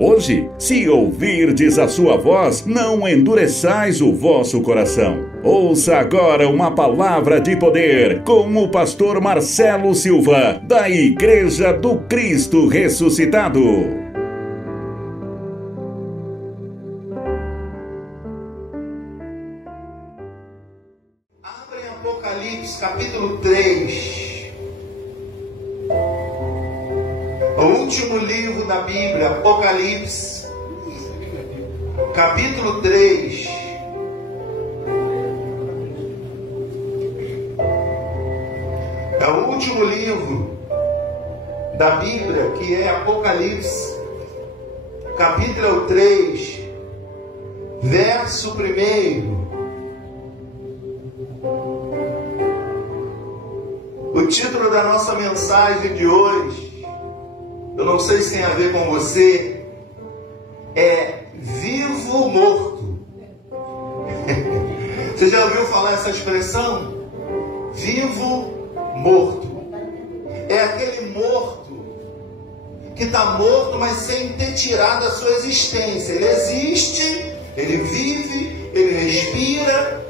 Hoje, se ouvirdes a sua voz, não endureçais o vosso coração. Ouça agora uma palavra de poder com o pastor Marcelo Silva, da Igreja do Cristo Ressuscitado. Abre em Apocalipse, capítulo 3. O último livro da Bíblia, Apocalipse, capítulo 3. É o último livro da Bíblia, que é Apocalipse, capítulo 3, verso 1. O título da nossa mensagem de hoje, eu não sei se tem a ver com você, é vivo ou morto. Você já ouviu falar essa expressão? Vivo, morto. É aquele morto que está morto, mas sem ter tirado a sua existência. Ele existe, ele vive, ele respira,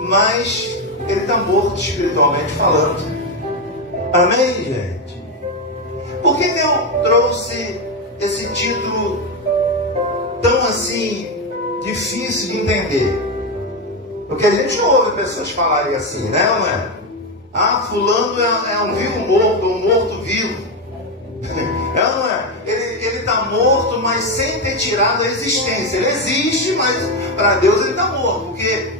mas ele está morto espiritualmente falando. Amém, gente? Por que eu trouxe esse título tão assim difícil de entender? Porque a gente ouve pessoas falarem assim, né, não é? Ah, fulano é um vivo morto, um morto vivo. É ou não é? Ele está morto, mas sem ter tirado a existência. Ele existe, mas para Deus ele está morto, porque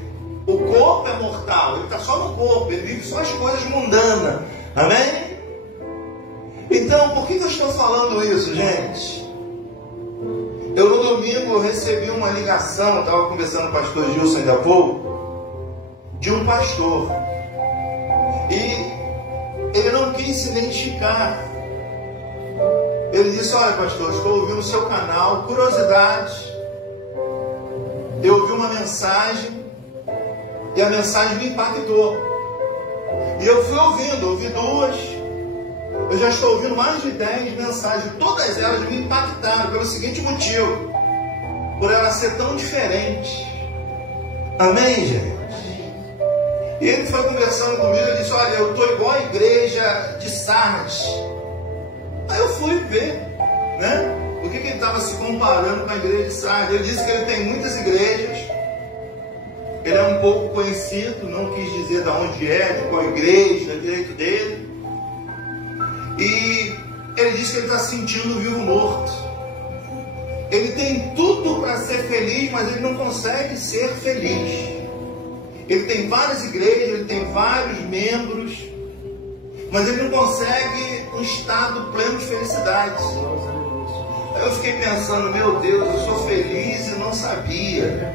o corpo é mortal, ele está só no corpo, ele vive só as coisas mundanas. Amém? Então, por que eu estou falando isso, gente? Eu no domingo recebi uma ligação, estava conversando com o pastor Gilson ainda há pouco, de um pastor. E ele não quis se identificar. Ele disse: olha, pastor, estou ouvindo o seu canal, curiosidade. Eu ouvi uma mensagem e a mensagem me impactou. E eu fui ouvi duas. Eu já estou ouvindo mais de 10 mensagens. Todas elas me impactaram pelo seguinte motivo: por ela ser tão diferente. Amém, gente? E ele foi conversando comigo e disse: olha, eu estou igual a igreja de Sardes. Aí eu fui ver, né? Por que ele estava se comparando com a igreja de Sardes? Ele disse que ele tem muitas igrejas. Ele é um pouco conhecido, não quis dizer de onde é, de qual igreja, direito dele. E ele disse que ele está sentindo o vivo morto. Ele tem tudo para ser feliz, mas ele não consegue ser feliz. Ele tem várias igrejas, ele tem vários membros, mas ele não consegue um estado pleno de felicidade. Aí eu fiquei pensando: meu Deus, eu sou feliz e não sabia.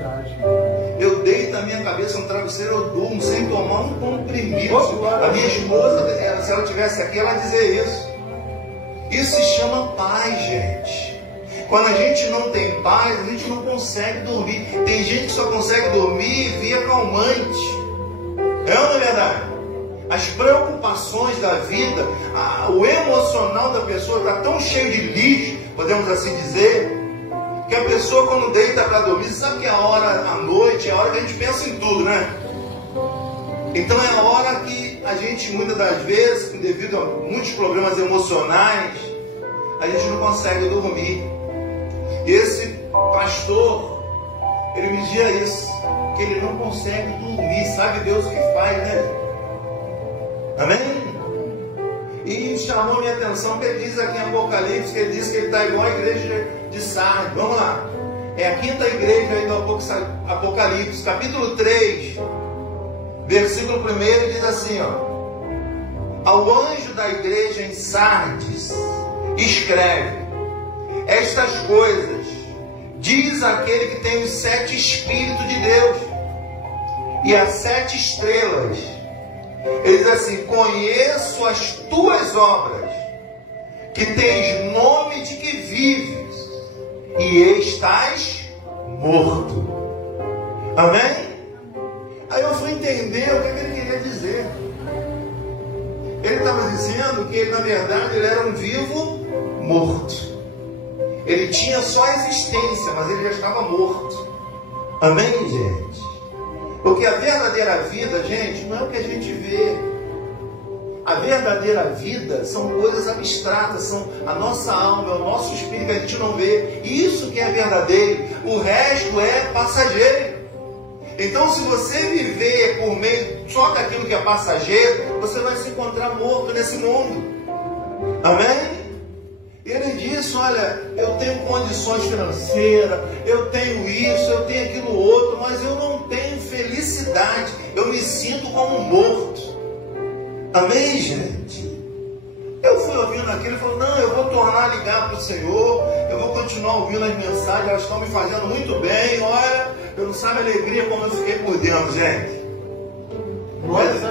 Eu deito a minha cabeça no travesseiro, eu durmo sem tomar um comprimido. A minha esposa, se ela estivesse aqui, ela ia dizer isso. Isso se chama paz, gente. Quando a gente não tem paz, a gente não consegue dormir. Tem gente que só consegue dormir via calmante. É ou não é verdade? As preocupações da vida, o emocional da pessoa está tão cheio de lixo, podemos assim dizer, que a pessoa, quando deita para dormir, sabe que é a hora, à noite, é a hora que a gente pensa em tudo, né? Então é a hora que a gente, muitas das vezes, devido a muitos problemas emocionais, a gente não consegue dormir. E esse pastor, ele me dizia isso, que ele não consegue dormir. Sabe Deus o que faz, né? Amém? E chamou minha atenção que ele diz aqui em Apocalipse, que ele diz que ele está igual a igreja de Sardes. Vamos lá. É a quinta igreja aí do Apocalipse, capítulo 3, versículo 1, diz assim, ó: ao anjo da igreja em Sardes escreve: estas coisas diz aquele que tem os 7 Espíritos de Deus e as 7 estrelas. Ele diz assim: conheço as tuas obras, que tens nome de que vives e estás morto. Amém? Aí eu fui entender o que ele queria dizer. Ele estava dizendo que ele, na verdade, ele era um vivo morto. Ele tinha só existência, mas ele já estava morto. Amém, gente? Porque a verdadeira vida, gente, não é o que a gente vê. A verdadeira vida são coisas abstratas, são a nossa alma, é o nosso espírito que a gente não vê. Isso que é verdadeiro. O resto é passageiro. Então, se você viver por meio só daquilo que é passageiro, você vai se encontrar morto nesse mundo. Amém? Ele disse, olha, eu tenho condições financeiras, eu tenho isso, eu tenho aquilo outro, mas eu não tenho felicidade. Eu me sinto como morto. Amém, gente? Eu fui ouvindo aquilo e falei, não, eu vou tornar a ligar para o Senhor, eu vou continuar ouvindo as mensagens, elas estão me fazendo muito bem, olha, eu não sabe a alegria como eu fiquei por dentro, gente.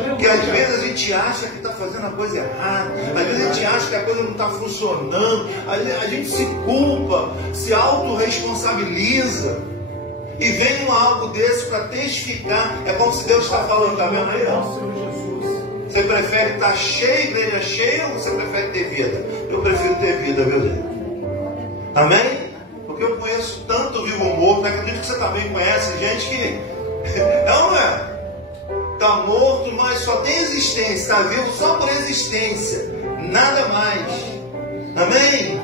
Porque às vezes a gente acha que está fazendo a coisa errada, às vezes a gente acha que a coisa não está funcionando, a gente se culpa, se autorresponsabiliza, e vem algo desse para testificar. É como se Deus está falando, está vendo aí? Você prefere estar cheio, igreja cheia, ou você prefere ter vida? Eu prefiro ter vida, viu, gente? Amém? Porque eu conheço tanto vivo morto, acredito que você também conhece gente que não é. Está morto, mas só tem existência, está vivo só por existência, nada mais. Amém?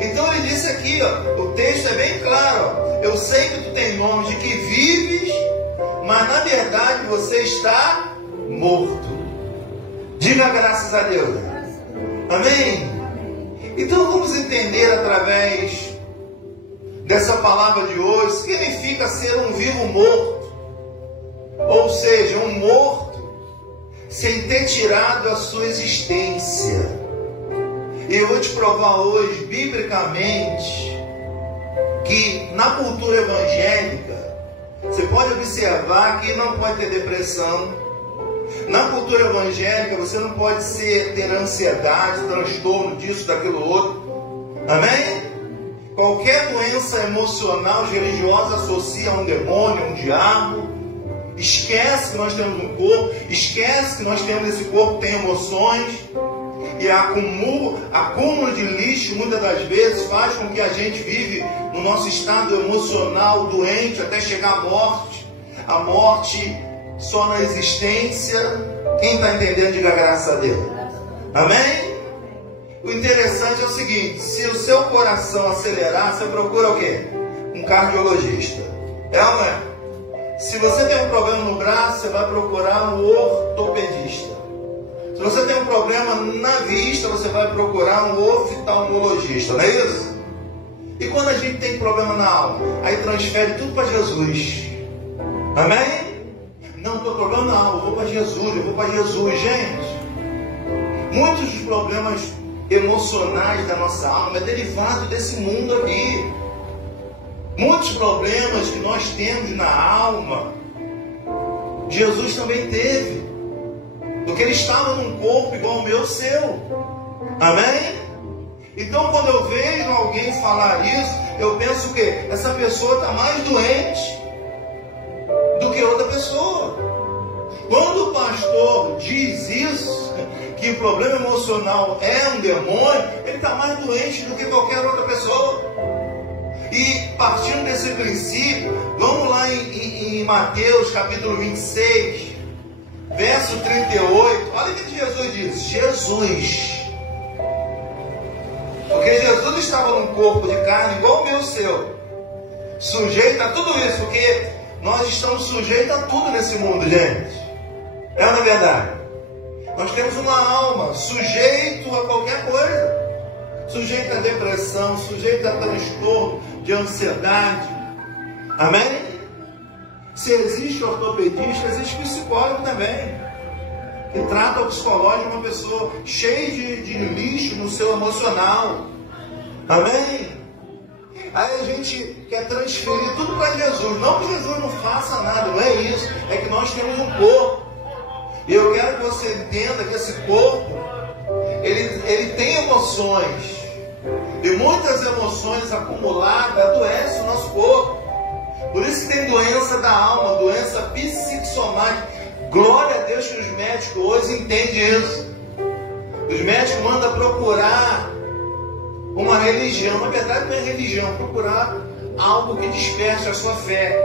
Então ele disse aqui, ó, o texto é bem claro, ó, eu sei que tu tem nome de que vives, mas na verdade você está morto. Diga graças a Deus. Amém? Então vamos entender através dessa palavra de hoje, significa ser um vivo morto. Ou seja, um morto sem ter tirado a sua existência. E eu vou te provar hoje, biblicamente, que na cultura evangélica, você pode observar que não pode ter depressão. Na cultura evangélica, você não pode ter ansiedade, transtorno disso, daquilo outro. Amém? Qualquer doença emocional, religiosa, associa a um demônio, a um diabo. Esquece que nós temos um corpo, esquece que nós temos esse corpo, tem emoções, e acúmulo de lixo muitas das vezes faz com que a gente vive no nosso estado emocional doente até chegar à morte. A morte só na existência. Quem está entendendo, diga graças a Deus. Amém? O interessante é o seguinte, se o seu coração acelerar, você procura o quê? Um cardiologista. É ou não é? Se você tem um problema no braço, você vai procurar um ortopedista. Se você tem um problema na vista, você vai procurar um oftalmologista, não é isso? E quando a gente tem problema na alma, aí transfere tudo para Jesus. Amém? Não, estou com problema na alma, eu vou para Jesus, gente. Muitos dos problemas emocionais da nossa alma é derivado desse mundo aqui. Muitos problemas que nós temos na alma, Jesus também teve. Porque ele estava num corpo igual ao meu e seu. Amém? Então quando eu vejo alguém falar isso, eu penso que essa pessoa está mais doente do que outra pessoa. Quando o pastor diz isso, que o problema emocional é um demônio, ele está mais doente do que qualquer outra pessoa. E partindo desse princípio, vamos lá em Mateus capítulo 26, verso 38, olha o que Jesus diz. Porque Jesus estava num corpo de carne igual o meu e o seu, sujeito a tudo isso, porque nós estamos sujeitos a tudo nesse mundo, gente. É ou não é verdade? Nós temos uma alma sujeito a qualquer coisa. Sujeito a depressão, sujeito a transtorno de ansiedade. Amém? Se existe ortopedista, existe psicólogo também, que trata o psicológico de uma pessoa cheia de lixo no seu emocional. Amém? Aí a gente quer transferir tudo para Jesus. Não que Jesus não faça nada, não é isso. É que nós temos um corpo. E eu quero que você entenda que esse corpo, ele tem emoções. E muitas emoções acumuladas adoecem o nosso corpo. Por isso que tem doença da alma, doença psicossomática. Glória a Deus que os médicos hoje entendem isso. Os médicos mandam procurar uma religião. Na verdade não é religião, procurar algo que desperte a sua fé.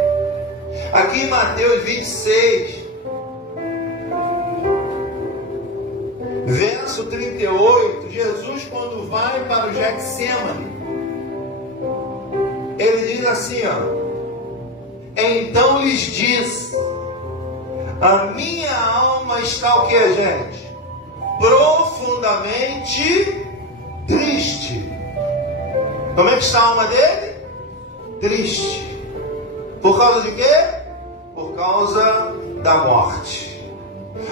Aqui em Mateus 26, verso 38, Jesus, quando vai para o Getsêmani, ele diz assim, então lhes disse: a minha alma está o que, gente? Profundamente triste. Como é que está a alma dele? Triste. Por causa de quê? Por causa da morte.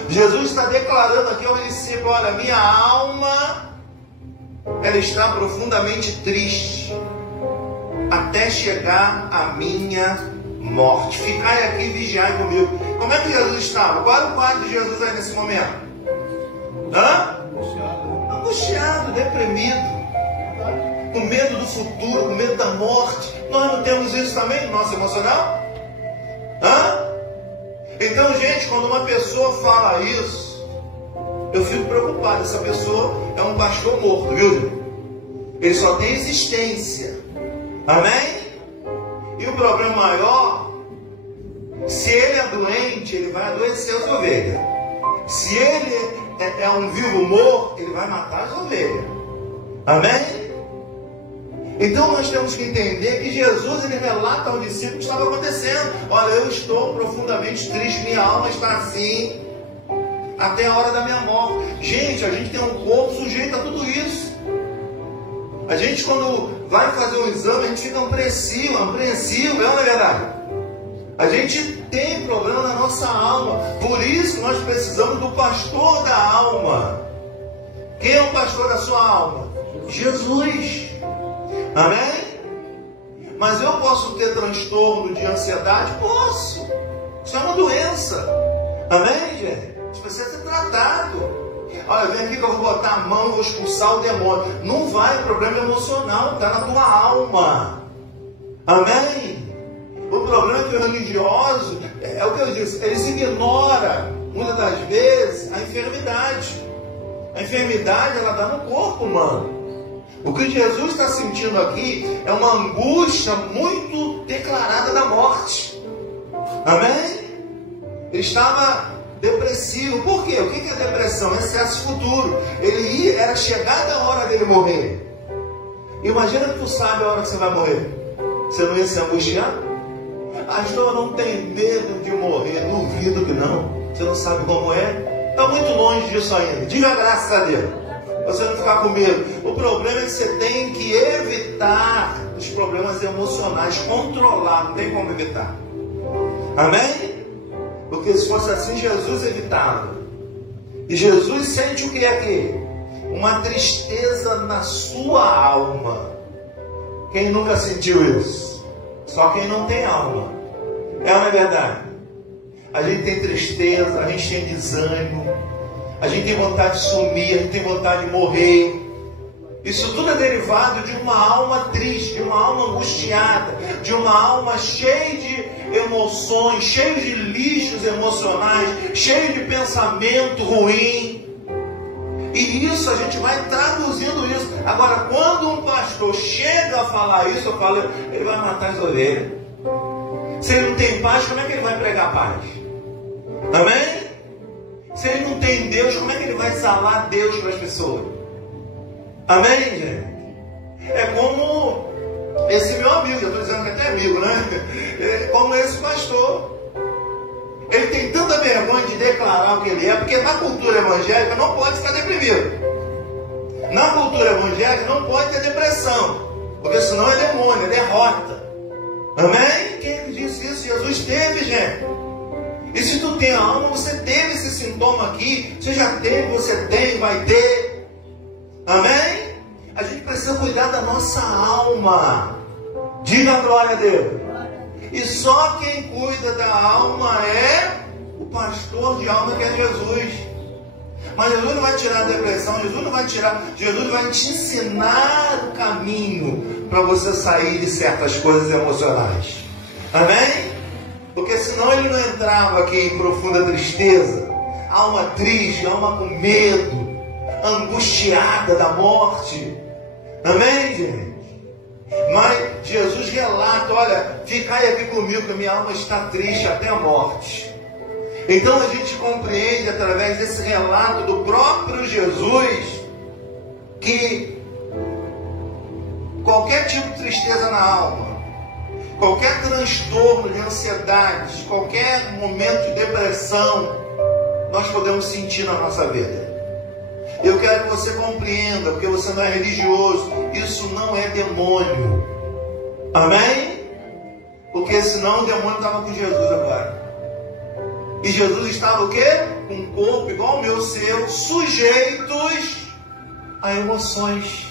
Jesus está declarando aqui ao discípulo: olha, minha alma, ela está profundamente triste, até chegar a minha morte. Ficai aqui e vigiai comigo. Como é que Jesus estava? Qual era o quadro de Jesus aí nesse momento? Angustiado, deprimido, com medo do futuro, com medo da morte. Nós não temos isso também no nosso emocional? Então, gente, quando uma pessoa fala isso, eu fico preocupado. Essa pessoa é um pastor morto, viu? Ele só tem existência. Amém? E o problema maior, se ele é doente, ele vai adoecer as ovelhas. Se ele é um vivo morto, ele vai matar as ovelhas. Amém? Então nós temos que entender que Jesus, ele relata ao discípulo o que estava acontecendo. Olha, eu estou profundamente triste, minha alma está assim, até a hora da minha morte. Gente, a gente tem um corpo sujeito a tudo isso. A gente, quando vai fazer um exame, a gente fica apreensivo, não é verdade? A gente tem problema na nossa alma. Por isso nós precisamos do pastor da alma. Quem é o pastor da sua alma? Jesus. Amém? Mas eu posso ter transtorno de ansiedade? Posso. Isso é uma doença. Amém, gente? Isso precisa ser tratado. Olha, vem aqui que eu vou botar a mão, vou expulsar o demônio. Não vai, problema emocional, está na tua alma. Amém? O problema é que o religioso, é o que eu disse, eles ignoram, muitas das vezes, a enfermidade. A enfermidade, ela dá no corpo humano. O que Jesus está sentindo aqui é uma angústia muito declarada da morte. Amém? Ele estava depressivo. Por quê? O que é depressão? Excesso futuro. Era chegada a hora dele morrer. Imagina que tu sabe a hora que você vai morrer. Você não ia se angustiar? Pastor, não tem medo de morrer. Duvido que não. Você não sabe como é? Está muito longe disso ainda. Diga graças a Deus. Você não ficar com medo. O problema é que você tem que evitar os problemas emocionais. Controlar. Não tem como evitar. Amém? Porque se fosse assim, Jesus evitava. E Jesus sente o que é aqui? Uma tristeza na sua alma. Quem nunca sentiu isso? Só quem não tem alma. É ou não é verdade? A gente tem tristeza, a gente tem desânimo, a gente tem vontade de sumir, a gente tem vontade de morrer. Isso tudo é derivado de uma alma triste, de uma alma angustiada, de uma alma cheia de emoções, cheia de lixos emocionais, cheia de pensamento ruim. E isso a gente vai traduzindo isso. Agora, quando um pastor chega a falar isso, eu falo, ele vai matar as ovelhas. Se ele não tem paz, como é que ele vai pregar paz? Amém? Se ele não tem Deus, como é que ele vai exalar Deus para as pessoas? Amém, gente? É como esse meu amigo, já estou dizendo que até amigo, né? É como esse pastor. Ele tem tanta vergonha de declarar o que ele é, porque na cultura evangélica não pode ficar deprimido. Na cultura evangélica não pode ter depressão, porque senão é demônio, é derrota. Amém? Quem disse isso? Jesus teve, gente. E se tu tem a alma, você teve esse sintoma aqui. Você já teve, você tem, vai ter. Amém? A gente precisa cuidar da nossa alma. Diga a glória a Deus. E só quem cuida da alma é o pastor de alma, que é Jesus. Mas Jesus não vai tirar a depressão, Jesus não vai tirar, Jesus vai te ensinar o caminho para você sair de certas coisas emocionais. Amém? Porque senão ele não entrava aqui em profunda tristeza, alma triste, alma com medo, angustiada da morte. Amém, gente? Mas Jesus relata, olha, ficai aqui comigo que a minha alma está triste até a morte. Então a gente compreende através desse relato do próprio Jesus que qualquer tipo de tristeza na alma, qualquer transtorno de ansiedade, qualquer momento de depressão, nós podemos sentir na nossa vida. Eu quero que você compreenda, porque você não é religioso, isso não é demônio. Amém? Porque senão o demônio estava com Jesus agora. E Jesus estava o quê? Com um corpo igual ao meu, seu, sujeitos a emoções.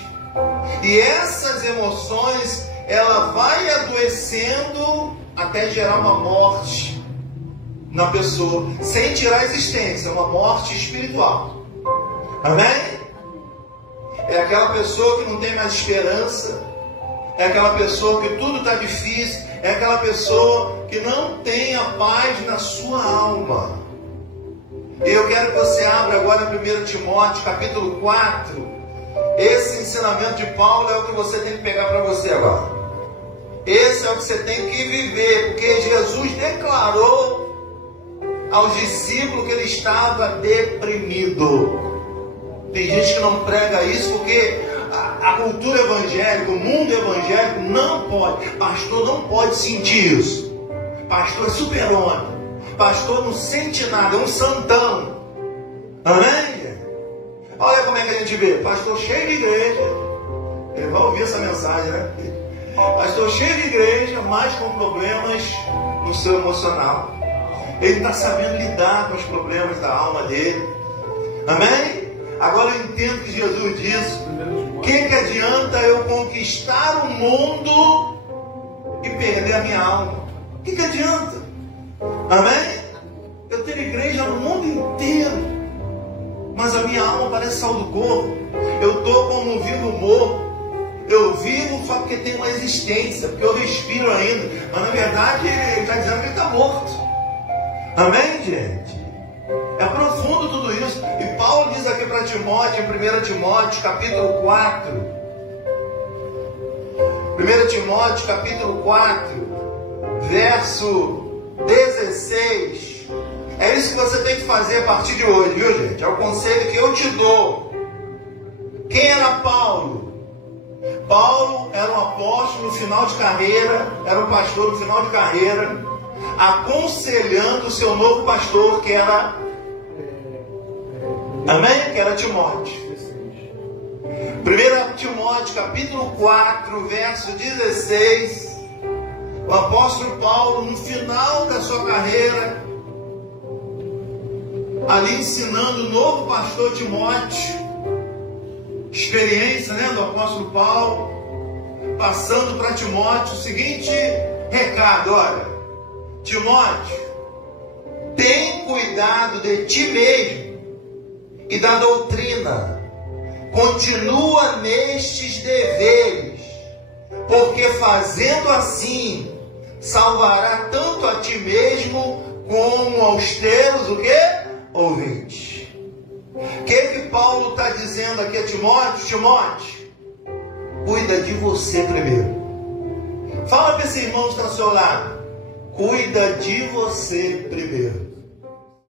E essas emoções, ela vai adoecendo até gerar uma morte na pessoa, sem tirar a existência, uma morte espiritual. Amém? É aquela pessoa que não tem mais esperança, é aquela pessoa que tudo está difícil, é aquela pessoa que não tem a paz na sua alma. E eu quero que você abra agora 1 Timóteo, capítulo 4. Esse ensinamento de Paulo é o que você tem que pegar para você agora. Esse é o que você tem que viver, porque Jesus declarou aos discípulos que ele estava deprimido. Tem gente que não prega isso porque a cultura evangélica, o mundo evangélico não pode. Pastor não pode sentir isso. Pastor é super-homem. Pastor não sente nada, é um santão. Amém? Olha como é que a gente vê. Pastor cheio de igreja. Ele vai ouvir essa mensagem, né? Pastor cheio de igreja, mas com problemas no seu emocional. Ele está sabendo lidar com os problemas da alma dele. Amém? Agora eu entendo que Jesus diz: o que adianta eu conquistar o mundo e perder a minha alma? O que adianta? Amém? Eu tenho igreja no mundo inteiro, mas a minha alma parece sair do corpo. Eu estou como um vivo morto. Eu vivo só porque tenho uma existência, porque eu respiro ainda. Mas na verdade ele está dizendo que ele está morto. Amém, gente? É profundo tudo isso. E Paulo diz aqui para Timóteo, em 1 Timóteo, capítulo 4. 1 Timóteo, capítulo 4, verso 16. É isso que você tem que fazer a partir de hoje, viu, gente? É o conselho que eu te dou. Quem era Paulo? Paulo era um apóstolo no final de carreira, era um pastor no final de carreira, aconselhando o seu novo pastor, que era... Amém? Que era Timóteo. 1 Timóteo, capítulo 4, verso 16. O apóstolo Paulo, no final da sua carreira, ali ensinando o novo pastor Timóteo, experiência, né, do apóstolo Paulo, passando para Timóteo o seguinte recado: olha, Timóteo, tem cuidado de ti mesmo e da doutrina, continua nestes deveres, porque fazendo assim salvará tanto a ti mesmo como aos teus o quê? Ouvintes. O que Paulo está dizendo aqui a Timóteo? Timóteo, cuida de você primeiro. Fala para esse irmão que está ao seu lado: cuida de você primeiro.